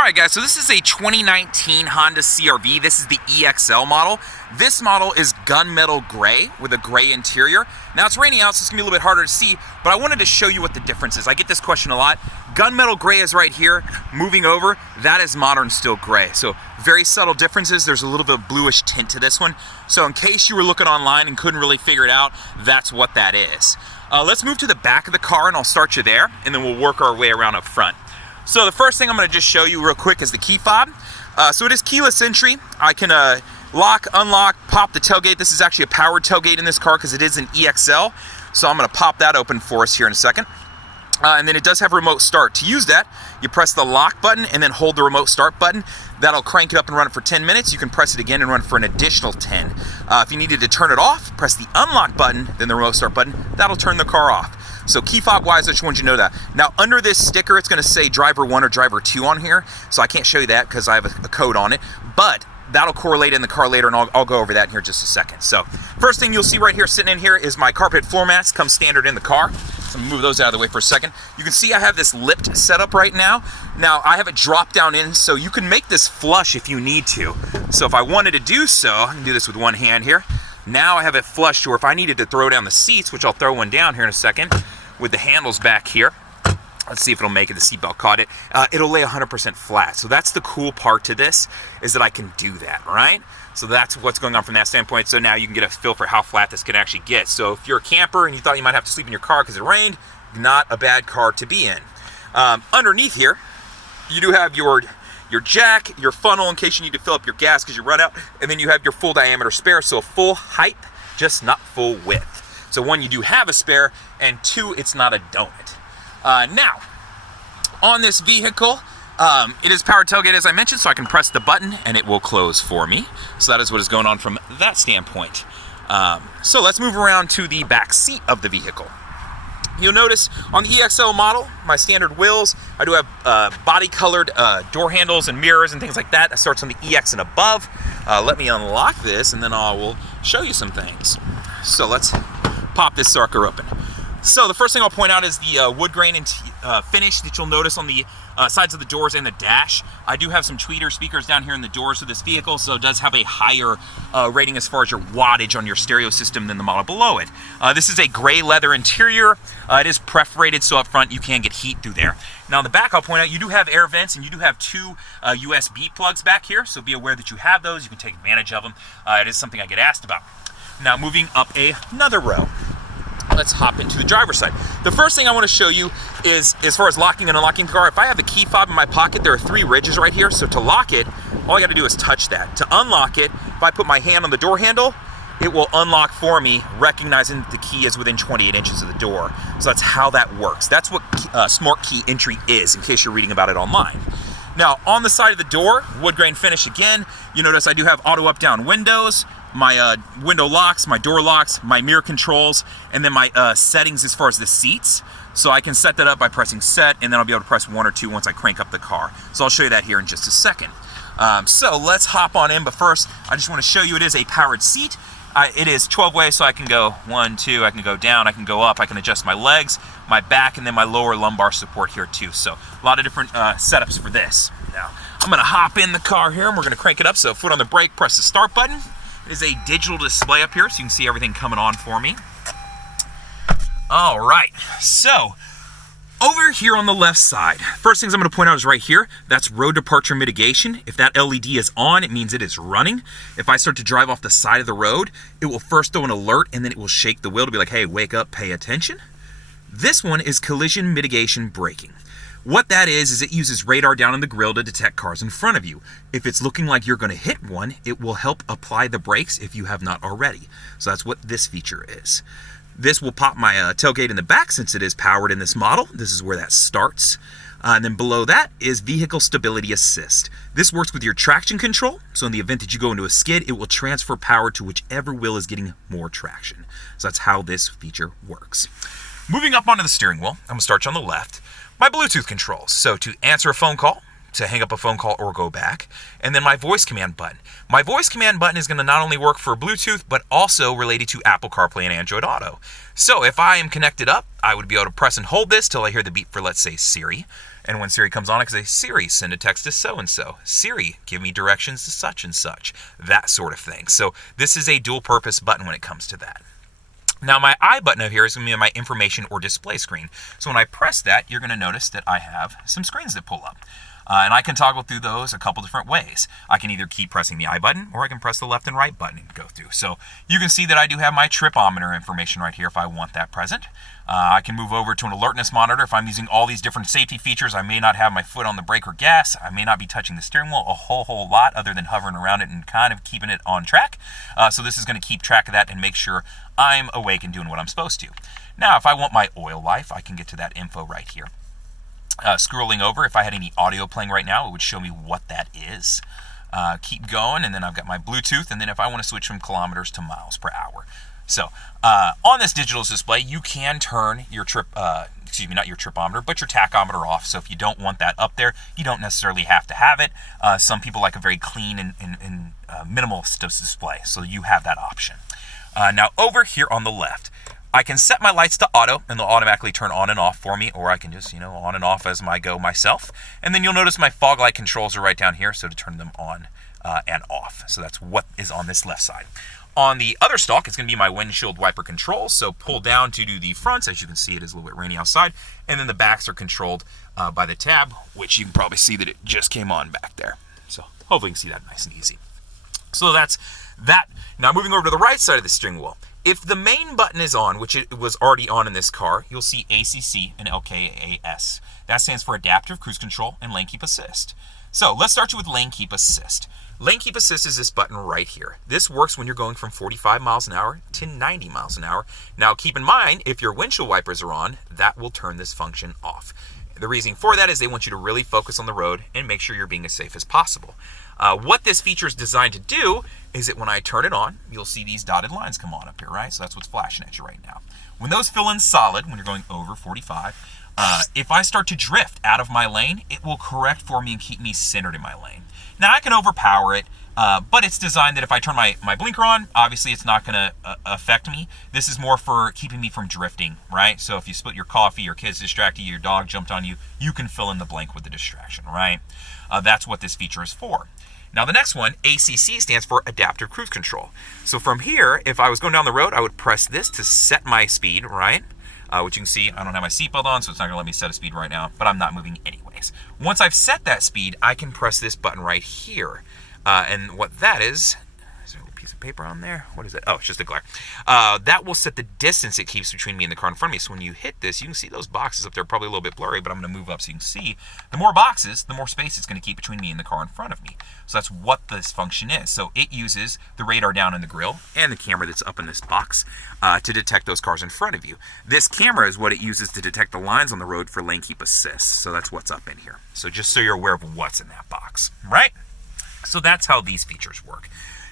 Alright guys, so this is a 2019 Honda CRV. This is the EXL model. This model is gunmetal gray with a gray interior. Now it's raining out, so it's going to be a little bit harder to see, but I wanted to show you what the difference is. I get this question a lot. Gunmetal gray is right here. Moving over, that is modern steel gray. So very subtle differences. There's a little bit of bluish tint to this one. So in case you were looking online and couldn't really figure it out, that's what that is. Let's move to the back of the car and I'll start you there, and then we'll work our way around up front. So the first thing I'm going to just show you real quick is the key fob. So it is keyless entry. I can lock, unlock, pop the tailgate. This is actually a powered tailgate in this car because it is an EXL. So I'm going to pop that open for us here in a second. And then it does have remote start. To use that, you press the lock button and then hold the remote start button. That'll crank it up and run it for 10 minutes. You can press it again and run it for an additional 10. If you needed to turn it off, press the unlock button, then the remote start button. That'll turn the car off. So key fob wise, I just want you to know that. Now under this sticker, it's going to say driver 1 or driver 2 on here. So I can't show you that because I have a code on it. But that'll correlate in the car later, and I'll go over that in here in just a second. So first thing you'll see right here sitting in here is my carpet floor mats. Come standard in the car. So I'm gonna move those out of the way for a second. You can see I have this lipped setup right now. Now I have it drop down in, so you can make this flush if you need to. So if I wanted to do so, I can do this with one hand here. Now I have it flush, or if I needed to throw down the seats, which I'll throw one down here in a second, with the handles back here. Let's see if it'll make it. The seatbelt caught it. It'll lay 100% flat. So that's the cool part to this, is that I can do that, right? So that's what's going on from that standpoint. So now you can get a feel for how flat this can actually get. So if you're a camper and you thought you might have to sleep in your car because it rained, not a bad car to be in. Underneath here, you do have your jack, your funnel in case you need to fill up your gas because you run out, and then you have your full diameter spare, so full height, just not full width. So one, you do have a spare, and two, it's not a donut. Now, on this vehicle, it is powered tailgate as I mentioned, so I can press the button and it will close for me. So that is what is going on from that standpoint. So let's move around to the back seat of the vehicle. You'll notice on the EXL model, my standard wheels, I do have body-colored door handles and mirrors and things like that. That starts on the EX and above. Let me unlock this and then I will show you some things. So let's pop this sucker open. So the first thing I'll point out is the wood grain and finish that you'll notice on the sides of the doors and the dash. I do have some tweeter speakers down here in the doors of this vehicle, so it does have a higher rating as far as your wattage on your stereo system than the model below it. This is a gray leather interior. It is perforated, so up front you can get heat through there. Now on the back, I'll point out you do have air vents and you do have two USB plugs back here, so be aware that you have those. You can take advantage of them. It is something I get asked about. Now moving up another row. Let's hop into the driver's side. The first thing I want to show you is, as far as locking and unlocking the car, if I have the key fob in my pocket, there are 3 ridges right here. So to lock it, all I got to do is touch that. To unlock it, if I put my hand on the door handle, it will unlock for me, recognizing the key is within 28 inches of the door. So that's how that works. That's what smart key entry is, in case you're reading about it online. Now, on the side of the door, wood grain finish again. You notice I do have auto up-down windows, my window locks, my door locks, my mirror controls, and then my settings as far as the seats. So I can set that up by pressing set, and then I'll be able to press 1 or 2 once I crank up the car. So I'll show you that here in just a second. So let's hop on in, but first I just want to show you it is a powered seat. It is 12-way, so I can go 1, 2, I can go down, I can go up, I can adjust my legs, my back, and then my lower lumbar support here too. So a lot of different setups for this. Now, I'm going to hop in the car here, and we're going to crank it up. So foot on the brake, press the start button. It is a digital display up here, so you can see everything coming on for me. All right, so over here on the left side, first things I'm going to point out is right here. That's road departure mitigation. If that LED is on, it means it is running. If I start to drive off the side of the road, it will first throw an alert, and then it will shake the wheel to be like, hey, wake up, pay attention. This one is collision mitigation braking. What that is it uses radar down in the grille to detect cars in front of you. If it's looking like you're going to hit one, it will help apply the brakes if you have not already. So that's what this feature is. This will pop my tailgate in the back since it is powered in this model. This is where that starts. And then below that is Vehicle Stability Assist. This works with your traction control. So in the event that you go into a skid, it will transfer power to whichever wheel is getting more traction. So that's how this feature works. Moving up onto the steering wheel, I'm going to start you on the left. My Bluetooth controls, so to answer a phone call, to hang up a phone call or go back, and then my voice command button. My voice command button is going to not only work for Bluetooth, but also related to Apple CarPlay and Android Auto. So if I am connected up, I would be able to press and hold this till I hear the beep for, let's say, Siri. And when Siri comes on, I can say, Siri, send a text to so-and-so. Siri, give me directions to such and such. That sort of thing. So this is a dual purpose button when it comes to that. Now my I button over here is going to be my information or display screen. So when I press that, you're going to notice that I have some screens that pull up. And I can toggle through those a couple different ways. I can either keep pressing the I button, or I can press the left and right button and go through. So you can see that I do have my tripometer information right here if I want that present. I can move over to an alertness monitor. If I'm using all these different safety features, I may not have my foot on the brake or gas. I may not be touching the steering wheel a whole lot other than hovering around it and kind of keeping it on track. So this is going to keep track of that and make sure I'm awake and doing what I'm supposed to. Now, if I want my oil life, I can get to that info right here. Scrolling over, if I had any audio playing right now, it would show me what that is. Keep going, and then I've got my Bluetooth, and then if I want to switch from kilometers to miles per hour. So on this digital display, you can turn your not your tripometer, but your tachometer off. So if you don't want that up there, you don't necessarily have to have it. Some people like a very clean and minimal display, so you have that option. Now over here on the left, I can set my lights to auto, and they'll automatically turn on and off for me, or I can just, on and off as I go myself. And then you'll notice my fog light controls are right down here, so to turn them on and off. So that's what is on this left side. On the other stalk, it's going to be my windshield wiper controls. So pull down to do the fronts. As you can see, it is a little bit rainy outside. And then the backs are controlled by the tab, which you can probably see that it just came on back there. So hopefully you can see that nice and easy. So that's that. Now moving over to the right side of the steering wheel. If the main button is on, which it was already on in this car, you'll see ACC and LKAS. That stands for Adaptive Cruise Control and Lane Keep Assist. So let's start you with Lane Keep Assist. Lane Keep Assist is this button right here. This works when you're going from 45 miles an hour to 90 miles an hour. Now keep in mind, if your windshield wipers are on, that will turn this function off. The reason for that is they want you to really focus on the road and make sure you're being as safe as possible. What this feature is designed to do is that when I turn it on, you'll see these dotted lines come on up here, right? So that's what's flashing at you right now. When those fill in solid, when you're going over 45, if I start to drift out of my lane, it will correct for me and keep me centered in my lane. Now I can overpower it, but it's designed that if I turn my blinker on, obviously it's not going to affect me. This is more for keeping me from drifting, right? So if you split your coffee, your kids distracted you, your dog jumped on you, you can fill in the blank with the distraction, right? That's what this feature is for. Now the next one, ACC, stands for Adaptive Cruise Control. So from here, if I was going down the road, I would press this to set my speed, right? Which you can see, I don't have my seatbelt on, so it's not going to let me set a speed right now, but I'm not moving anyways. Once I've set that speed, I can press this button right here. And what that is there a little piece of paper on there? What is it? Oh, it's just a glare. That will set the distance it keeps between me and the car in front of me. So when you hit this, you can see those boxes up there, probably a little bit blurry, but I'm going to move up so you can see. The more boxes, the more space it's going to keep between me and the car in front of me. So that's what this function is. So it uses the radar down in the grill and the camera that's up in this box to detect those cars in front of you. This camera is what it uses to detect the lines on the road for lane keep assist. So that's what's up in here. So just so you're aware of what's in that box, right? So that's how these features work.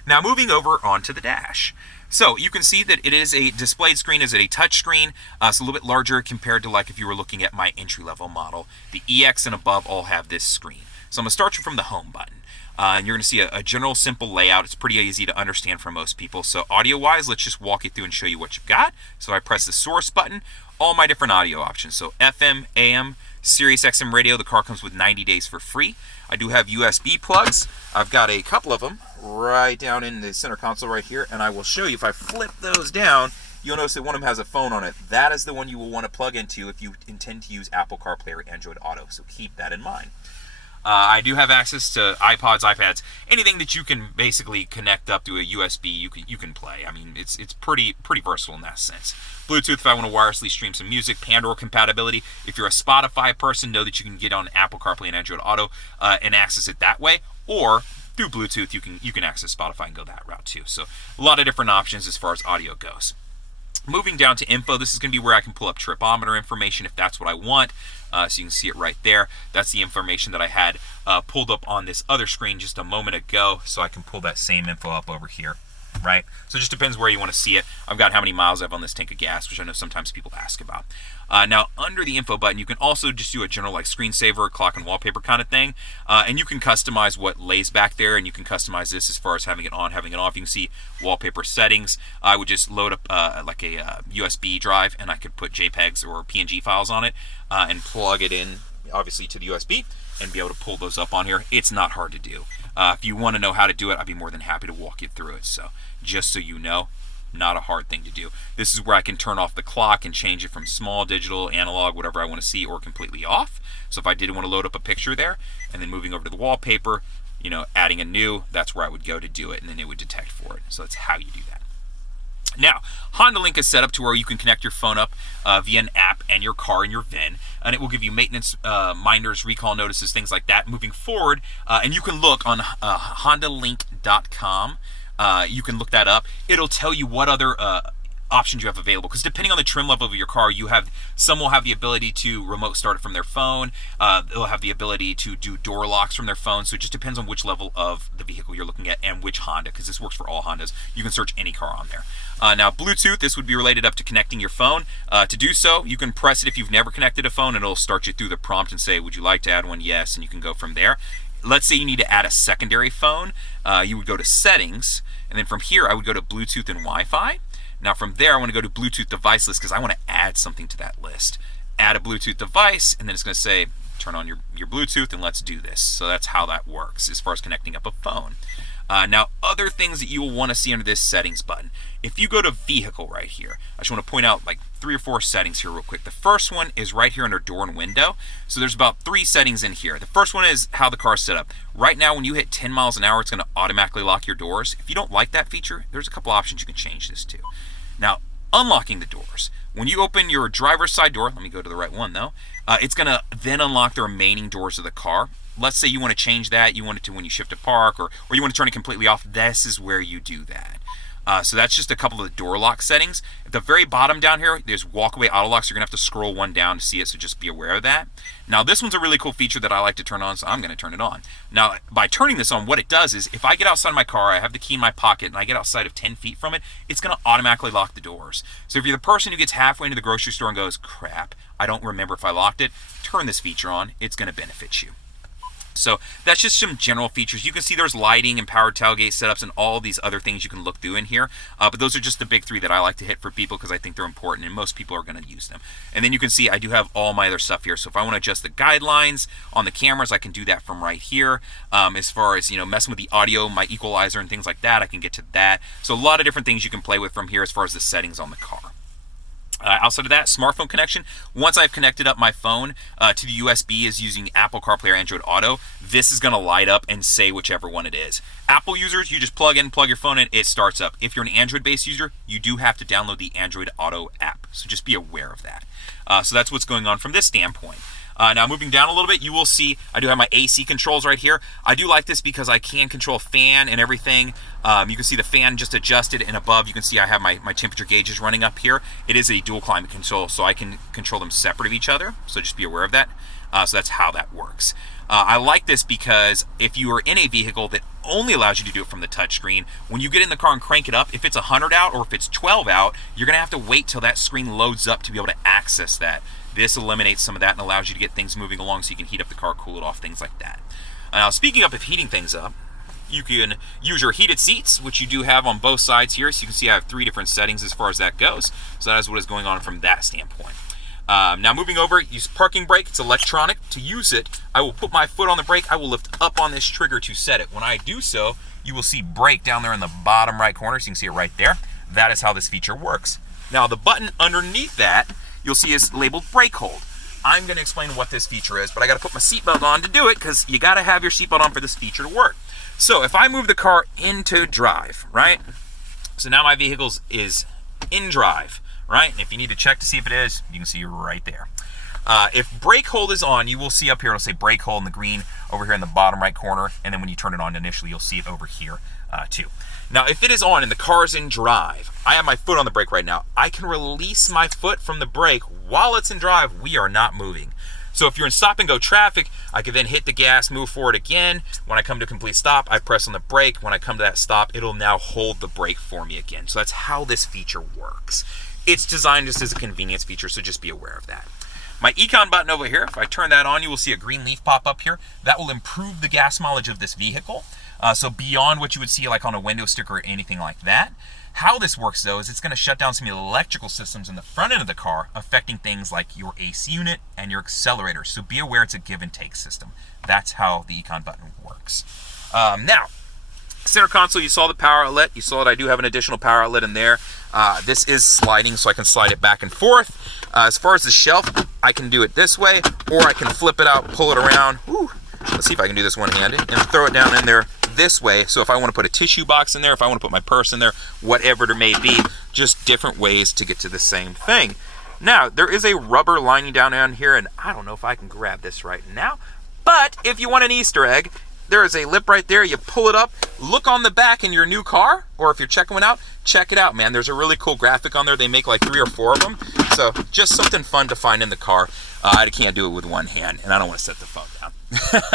Now moving over onto the dash. So you can see that it is a displayed screen. Is it a touch screen? It's a little bit larger compared to like if you were looking at my entry-level model. The EX and above all have this screen. So I'm going to start you from the home button. And you're going to see a general simple layout. It's pretty easy to understand for most people. So audio-wise, let's just walk you through and show you what you've got. So I press the source button, all my different audio options. So FM, AM, Sirius XM radio. The car comes with 90 days for free. I do have USB plugs. I've got a couple of them right down in the center console right here, and I will show you. If I flip those down, you'll notice that one of them has a phone on it. That is the one you will want to plug into if you intend to use Apple CarPlay or Android Auto, so keep that in mind. I do have access to iPods, iPads, anything that you can basically connect up to a USB. You can play. I mean, it's pretty versatile in that sense. Bluetooth, if I want to wirelessly stream some music. Pandora compatibility. If you're a Spotify person, know that you can get on Apple CarPlay and Android Auto and access it that way. Or through Bluetooth, you can access Spotify and go that route too. So a lot of different options as far as audio goes. Moving down to info, this is going to be where I can pull up tripometer information if that's what I want. So you can see it right there. That's the information that I had pulled up on this other screen just a moment ago. So I can pull that same info up over here, right? So it just depends where you want to see it. I've got how many miles I have on this tank of gas, which I know sometimes people ask about. Now, under the info button, you can also just do a general like screensaver, clock and wallpaper kind of thing. And you can customize what lays back there, and you can customize this as far as having it on, having it off. You can see wallpaper settings. I would just load up like a USB drive, and I could put JPEGs or PNG files on it and plug it in obviously to the USB, and be able to pull those up on here. It's not hard to do. If you want to know how to do it, I'd be more than happy to walk you through it. So just so you know, not a hard thing to do. This is where I can turn off the clock and change it from small, digital, analog, whatever I want to see, or completely off. So if I did want to load up a picture there, and then moving over to the wallpaper, you know, adding a new, that's where I would go to do it, and then it would detect for it. So that's how you do that. Now, Honda Link is set up to where you can connect your phone up via an app and your car and your VIN, and it will give you maintenance minders, recall notices, things like that moving forward. And you can look on HondaLink.com. You can look that up. It'll tell you what other options you have available, because depending on the trim level of your car, some will have the ability to remote start it from their phone. They'll have the ability to do door locks from their phone. So it just depends on which level of the vehicle you're looking at and which Honda, because this works for all Hondas. You can search any car on there. Now, Bluetooth, this would be related up to connecting your phone. To do so, you can press it if you've never connected a phone, and it'll start you through the prompt and say, would you like to add one? Yes, and you can go from there. Let's say you need to add a secondary phone. You would go to Settings, and then from here, I would go to Bluetooth and Wi-Fi. Now from there, I want to go to Bluetooth device list because I want to add something to that list. Add a Bluetooth device, and then it's going to say, turn on your Bluetooth and let's do this. So that's how that works as far as connecting up a phone. Now, other things that you will want to see under this settings button. If you go to vehicle right here, I just want to point out like 3 or 4 settings here real quick. The first one is right here under door and window. So there's about 3 settings in here. The first one is how the car is set up. Right now, when you hit 10 miles an hour, it's going to automatically lock your doors. If you don't like that feature, there's a couple options you can change this to. Now, unlocking the doors. When you open your driver's side door, let me go to the right one though, it's going to then unlock the remaining doors of the car. Let's say you want to change that, you want it to when you shift to park, or you want to turn it completely off. This is where you do that. So that's just a couple of the door lock settings. At the very bottom down here, there's walkaway auto locks. You're going to have to scroll one down to see it, so just be aware of that. Now, this one's a really cool feature that I like to turn on, so I'm going to turn it on. Now, by turning this on, what it does is if I get outside my car, I have the key in my pocket, and I get outside of 10 feet from it, it's going to automatically lock the doors. So if you're the person who gets halfway into the grocery store and goes, crap, I don't remember if I locked it, turn this feature on. It's going to benefit you. So that's just some general features. You can see there's lighting and powered tailgate setups and all these other things you can look through in here. But those are just the big 3 that I like to hit for people because I think they're important and most people are going to use them. And then you can see I do have all my other stuff here. So if I want to adjust the guidelines on the cameras, I can do that from right here. As far as, messing with the audio, my equalizer and things like that, I can get to that. So a lot of different things you can play with from here as far as the settings on the car. Outside of that, smartphone connection. Once I've connected up my phone to the USB is using Apple CarPlay or Android Auto, this is going to light up and say whichever one it is. Apple users, you just plug your phone in, it starts up. If you're an Android-based user, you do have to download the Android Auto app. So just be aware of that. So that's what's going on from this standpoint. Now moving down a little bit, you will see I do have my AC controls right here. I do like this because I can control fan and everything. You can see the fan just adjusted, and above you can see I have my temperature gauges running up here. It is a dual climate control, so I can control them separate of each other. So just be aware of that. So that's how that works. I like this because if you are in a vehicle that only allows you to do it from the touchscreen, when you get in the car and crank it up, if it's 100 out or if it's 12 out, you're going to have to wait till that screen loads up to be able to access that. This eliminates some of that and allows you to get things moving along so you can heat up the car, cool it off, things like that. Now, speaking of heating things up, you can use your heated seats, which you do have on both sides here. So you can see I have 3 different settings as far as that goes. So that is what is going on from that standpoint. Now moving over, use parking brake. It's electronic. To use it, I will put my foot on the brake. I will lift up on this trigger to set it. When I do so, you will see brake down there in the bottom right corner. So you can see it right there. That is how this feature works. Now the button underneath that, you'll see is labeled brake hold. I'm going to explain what this feature is, but I got to put my seatbelt on to do it because you got to have your seatbelt on for this feature to work. So if I move the car into drive, right? So now my vehicle is in drive, right? And if you need to check to see if it is, you can see right there. If brake hold is on, you will see up here, it'll say brake hold in the green over here in the bottom right corner. And then when you turn it on initially, you'll see it over here too. Now, if it is on and the car is in drive, I have my foot on the brake right now. I can release my foot from the brake while it's in drive. We are not moving. So if you're in stop and go traffic, I can then hit the gas, move forward again. When I come to a complete stop, I press on the brake. When I come to that stop, it'll now hold the brake for me again. So that's how this feature works. It's designed just as a convenience feature, so just be aware of that. My Econ button over here, if I turn that on, you will see a green leaf pop up here. That will improve the gas mileage of this vehicle. So beyond what you would see like on a window sticker or anything like that. How this works though is it's going to shut down some electrical systems in the front end of the car, affecting things like your AC unit and your accelerator. So be aware it's a give and take system. That's how the Econ button works. Now, center console, you saw the power outlet. You saw that I do have an additional power outlet in there. This is sliding, so I can slide it back and forth. As far as the shelf, I can do it this way, or I can flip it out, pull it around. Woo. Let's see if I can do this one-handed, and throw it down in there this way. So if I want to put a tissue box in there, if I want to put my purse in there, whatever it may be, just different ways to get to the same thing. Now, there is a rubber lining down here, and I don't know if I can grab this right now, but if you want an Easter egg, there is a lip right there. You pull it up, look on the back in your new car, or if you're checking one out, check it out, man. There's a really cool graphic on there. They make like 3 or 4 of them. So just something fun to find in the car. I can't do it with one hand, and I don't want to set the phone down.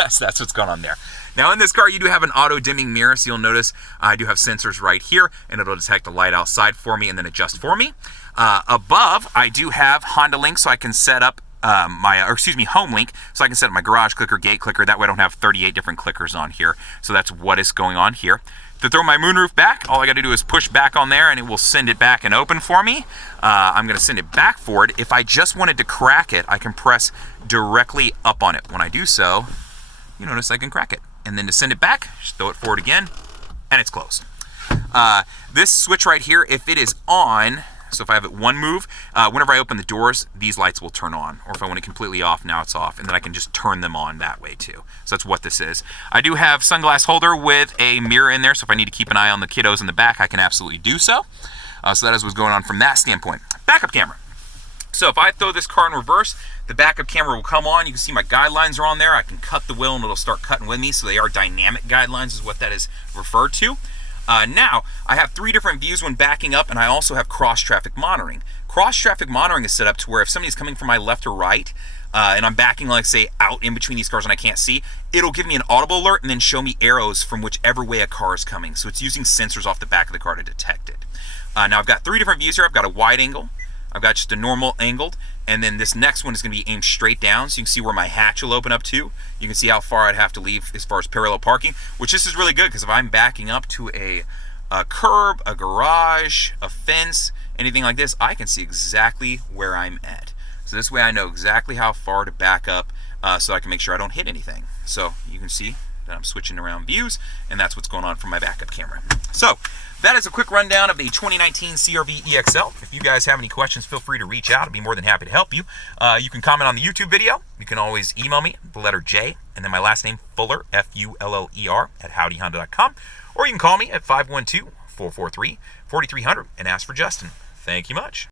So that's what's going on there. Now in this car, you do have an auto dimming mirror, so you'll notice I do have sensors right here, and it'll detect the light outside for me and then adjust for me. Above, I do have Honda Link, so I can set up Home Link, so I can set up my garage clicker, gate clicker. That way I don't have 38 different clickers on here. So that's what is going on here. To throw my moonroof back, all I got to do is push back on there and it will send it back and open for me. I'm going to send it back forward. If I just wanted to crack it, I can press directly up on it. When I do so, you notice I can crack it. And then to send it back, just throw it forward again, and it's closed. This switch right here, if it is on, so if I have it one move, whenever I open the doors, these lights will turn on. Or if I want it completely off, now it's off. And then I can just turn them on that way too. So that's what this is. I do have sunglass holder with a mirror in there. So if I need to keep an eye on the kiddos in the back, I can absolutely do so. So that is what's going on from that standpoint. Backup camera. So if I throw this car in reverse, the backup camera will come on. You can see my guidelines are on there. I can cut the wheel and it'll start cutting with me. So they are dynamic guidelines is what that is referred to. Now, I have 3 different views when backing up, and I also have cross-traffic monitoring. Cross-traffic monitoring is set up to where if somebody's coming from my left or right, and I'm backing, like, say, out in between these cars and I can't see, it'll give me an audible alert and then show me arrows from whichever way a car is coming. So it's using sensors off the back of the car to detect it. Now, I've got 3 different views here. I've got a wide angle, I've got just a normal angled, and then this next one is going to be aimed straight down, so you can see where my hatch will open up to. You can see how far I'd have to leave as far as parallel parking, which this is really good because if I'm backing up to a curb, a garage, a fence, anything like this, I can see exactly where I'm at. So this way I know exactly how far to back up so I can make sure I don't hit anything. So you can see that I'm switching around views, and that's what's going on from my backup camera. So that is a quick rundown of the 2019 CRV EXL. If you guys have any questions, feel free to reach out. I'd be more than happy to help you. You can comment on the YouTube video. You can always email me, the letter J, and then my last name, Fuller, F-U-L-L-E-R, @howdyhonda.com. Or you can call me at 512-443-4300 and ask for Justin. Thank you much.